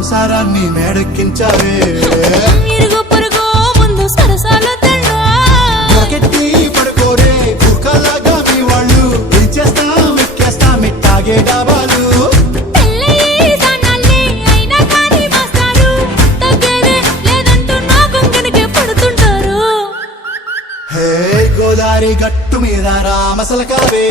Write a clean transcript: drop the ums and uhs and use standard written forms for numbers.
సంసారాన్ని మేడెక్కించావే ఇరుగు పొరుగు ముందు సరసాల తండ్రి పడుకోరే కుక్కలాగా మీ వాళ్ళు ఇచ్చేస్తాం ఎక్కేస్తాం ఇట్టాగే డాబాలు గోదారి గట్టు మీద రామసలకావే